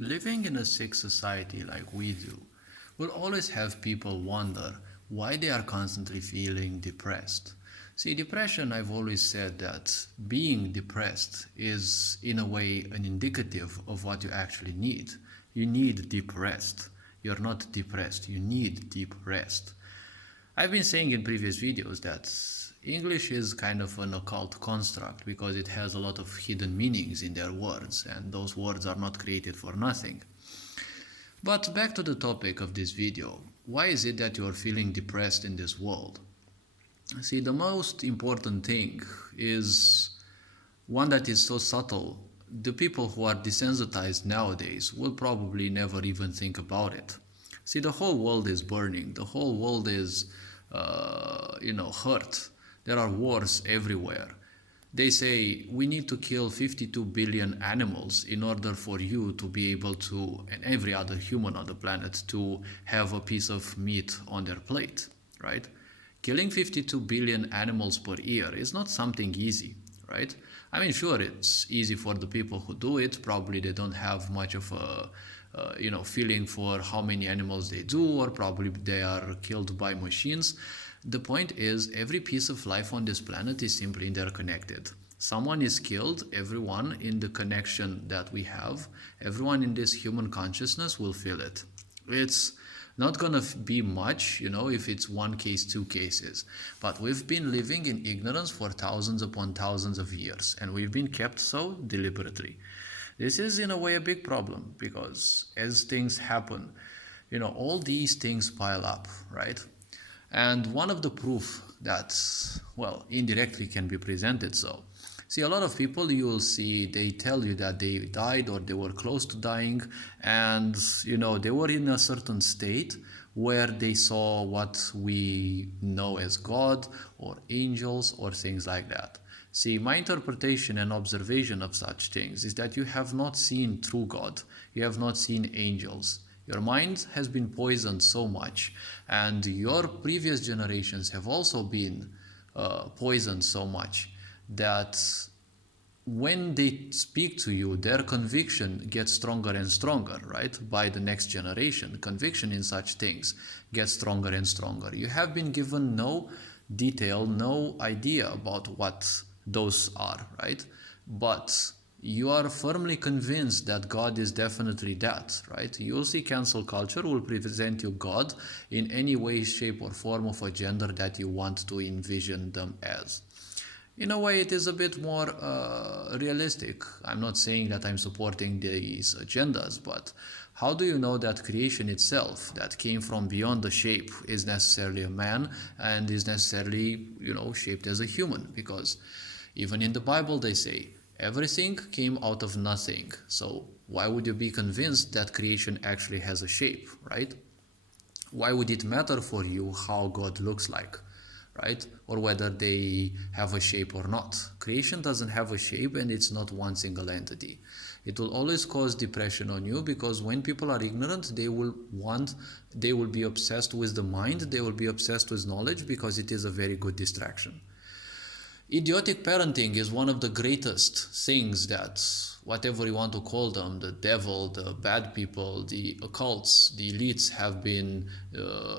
Living in a sick society like we do will always have people wonder why they are constantly feeling depressed. See, depression, I've always said that being depressed is, in a way, an indicative of what you actually need. You need deep rest. You're not depressed, you need deep rest. I've been saying in previous videos that English is kind of an occult construct because it has a lot of hidden meanings in their words, and those words are not created for nothing. But back to the topic of this video, why is it that you are feeling depressed in this world? See, the most important thing is one that is so subtle. The people who are desensitized nowadays will probably never even think about it. See, the whole world is burning. The whole world is, hurt. There are wars everywhere. They say we need to kill 52 billion animals in order for you to be able to, and every other human on the planet, to have a piece of meat on their plate, right? Killing 52 billion animals per year is not something easy, right? I mean, sure, it's easy for the people who do it. Probably they don't have much of a feeling for how many animals they do, or probably they are killed by machines. The point is, every piece of life on this planet is simply interconnected. Someone is killed, everyone in the connection that we have, everyone in this human consciousness will feel it. It's not gonna be much, if it's one case, two cases. But we've been living in ignorance for thousands upon thousands of years, and we've been kept so deliberately. This is in a way a big problem because as things happen, all these things pile up, right? And one of the proof that, well, indirectly can be presented so. See, a lot of people you will see, they tell you that they died or they were close to dying, and they were in a certain state where they saw what we know as God or angels or things like that. See, my interpretation and observation of such things is that you have not seen true God, you have not seen angels. Your mind has been poisoned so much, and your previous generations have also been poisoned so much that when they speak to you, their conviction gets stronger and stronger, right? By the next generation, conviction in such things gets stronger and stronger. You have been given no detail, no idea about what those are, right? But you are firmly convinced that God is definitely that, right? You'll see cancel culture will present you God in any way, shape, or form of a gender that you want to envision them as. In a way, it is a bit more realistic. I'm not saying that I'm supporting these agendas, but how do you know that creation itself, that came from beyond the shape, is necessarily a man and is necessarily, shaped as a human? Because even in the Bible, they say, everything came out of nothing. So why would you be convinced that creation actually has a shape, right? Why would it matter for you how God looks like, right? Or whether they have a shape or not. Creation doesn't have a shape, and it's not one single entity. It will always cause depression on you because when people are ignorant, they will be obsessed with the mind, they will be obsessed with knowledge because it is a very good distraction. Idiotic parenting is one of the greatest things that, whatever you want to call them, the devil, the bad people, the occults, the elites have been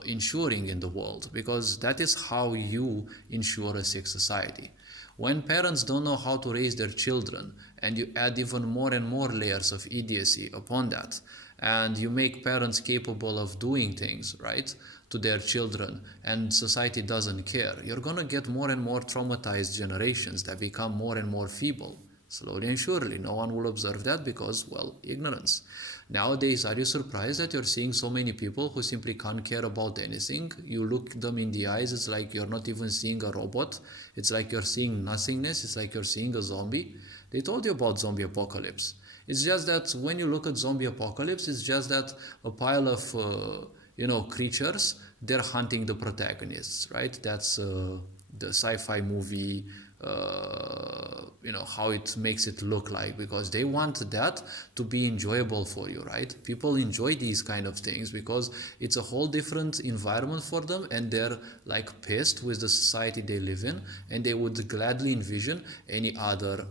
ensuring in the world, because that is how you ensure a sick society. When parents don't know how to raise their children, and you add even more and more layers of idiocy upon that, and you make parents capable of doing things, right, to their children, and society doesn't care, you're gonna get more and more traumatized generations that become more and more feeble. Slowly and surely, no one will observe that because, well, ignorance. Nowadays, are you surprised that you're seeing so many people who simply can't care about anything? You look them in the eyes, it's like you're not even seeing a robot. It's like you're seeing nothingness. It's like you're seeing a zombie. They told you about zombie apocalypse. It's just that when you look at zombie apocalypse, it's just that a pile of creatures, they're hunting the protagonists, right? That's the sci-fi movie, how it makes it look like, because they want that to be enjoyable for you, right? People enjoy these kind of things because it's a whole different environment for them, and they're like pissed with the society they live in, and they would gladly envision any other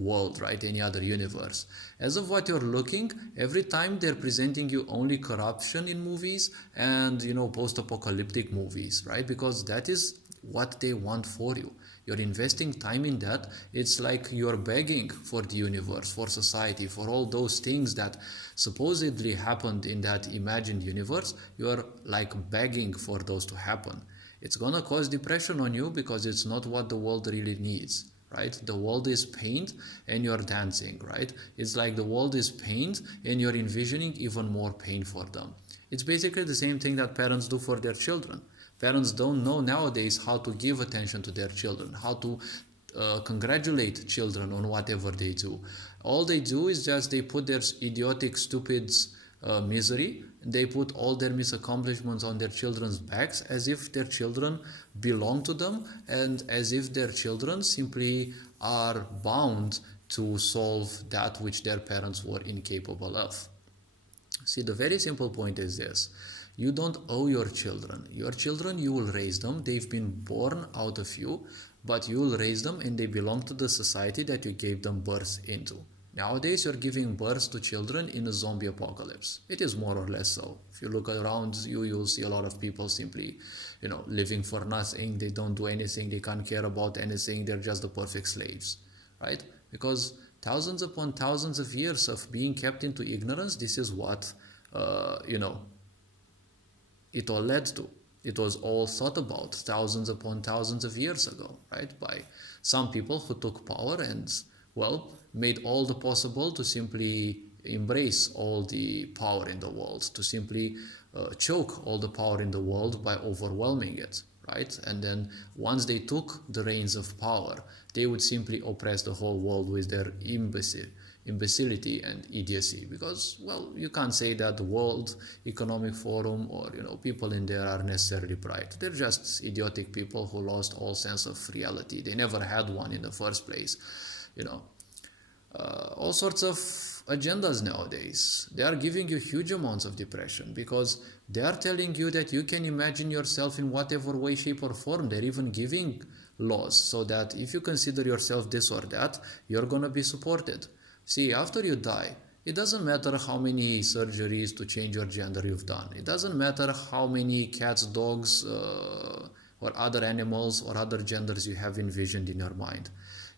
world, right? Any other universe. As of what you're looking, every time they're presenting you only corruption in movies and, post-apocalyptic movies, right? Because that is what they want for you. You're investing time in that. It's like you're begging for the universe, for society, for all those things that supposedly happened in that imagined universe. You're like begging for those to happen. It's gonna cause depression on you because it's not what the world really needs, right? The world is pained and you're dancing, right? It's like the world is pained and you're envisioning even more pain for them. It's basically the same thing that parents do for their children. Parents don't know nowadays how to give attention to their children, how to congratulate children on whatever they do. All they do is just they put their idiotic, stupid misery, they put all their misaccomplishments on their children's backs as if their children belong to them and as if their children simply are bound to solve that which their parents were incapable of. See, the very simple point is this. You don't owe your children. Your children, you will raise them. They've been born out of you, but you will raise them and they belong to the society that you gave them birth into. Nowadays, you're giving birth to children in a zombie apocalypse. It is more or less so. If you look around you, you'll see a lot of people simply, living for nothing. They don't do anything. They can't care about anything. They're just the perfect slaves, right? Because thousands upon thousands of years of being kept into ignorance, this is what, it all led to. It was all thought about thousands upon thousands of years ago, right? By some people who took power and, made all the possible to simply embrace all the power in the world, to simply choke all the power in the world by overwhelming it, right? And then once they took the reins of power, they would simply oppress the whole world with their imbecility and idiocy, because you can't say that the World Economic Forum or people in there are necessarily bright. They're just idiotic people who lost all sense of reality. They never had one in the first place. All sorts of agendas nowadays, they are giving you huge amounts of depression because they are telling you that you can imagine yourself in whatever way, shape or form. They're even giving laws so that if you consider yourself this or that, you're going to be supported. See, after you die, it doesn't matter how many surgeries to change your gender you've done. It doesn't matter how many cats, dogs, or other animals or other genders you have envisioned in your mind.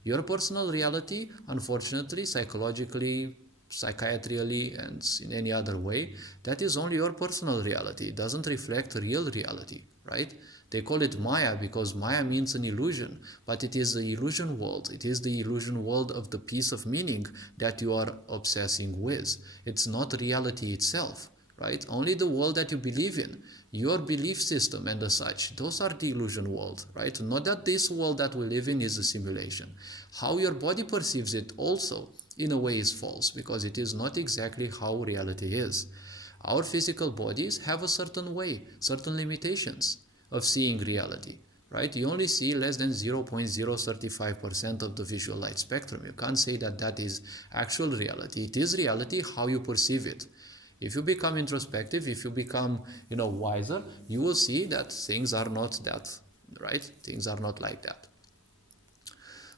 Your personal reality, unfortunately, psychologically, psychiatrically, and in any other way, that is only your personal reality. It doesn't reflect real reality, right? They call it Maya because Maya means an illusion, but it is the illusion world. It is the illusion world of the piece of meaning that you are obsessing with. It's not reality itself, right? Only the world that you believe in, your belief system and the such, those are the illusion world, right? Not that this world that we live in is a simulation. How your body perceives it also, in a way, is false because it is not exactly how reality is. Our physical bodies have a certain way, certain limitations of seeing reality, right? You only see less than 0.035% of the visual light spectrum. You can't say that that is actual reality. It is reality how you perceive it. If you become introspective, if you become, wiser, you will see that things are not that, right? Things are not like that.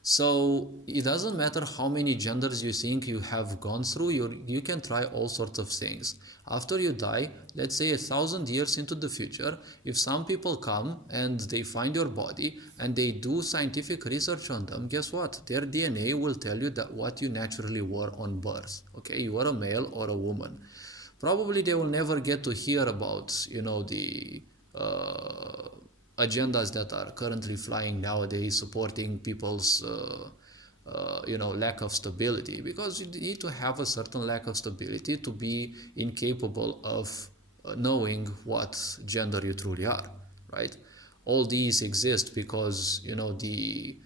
So it doesn't matter how many genders you think you have gone through, you can try all sorts of things. After you die, let's say 1,000 years into the future, if some people come and they find your body and they do scientific research on them, guess what? Their DNA will tell you that what you naturally were on birth. Okay, you are a male or a woman. Probably they will never get to hear about, the agendas that are currently flying nowadays supporting people's lack of stability, because you need to have a certain lack of stability to be incapable of knowing what gender you truly are, right? All these exist because the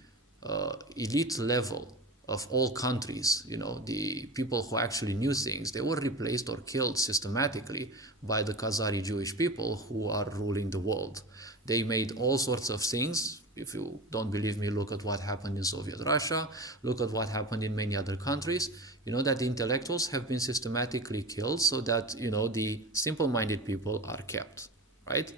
elite level of all countries, the people who actually knew things, they were replaced or killed systematically by the Khazari Jewish people who are ruling the world. They made all sorts of things. If you don't believe me, look at what happened in Soviet Russia, look at what happened in many other countries. You know that the intellectuals have been systematically killed so that, the simple-minded people are kept, right?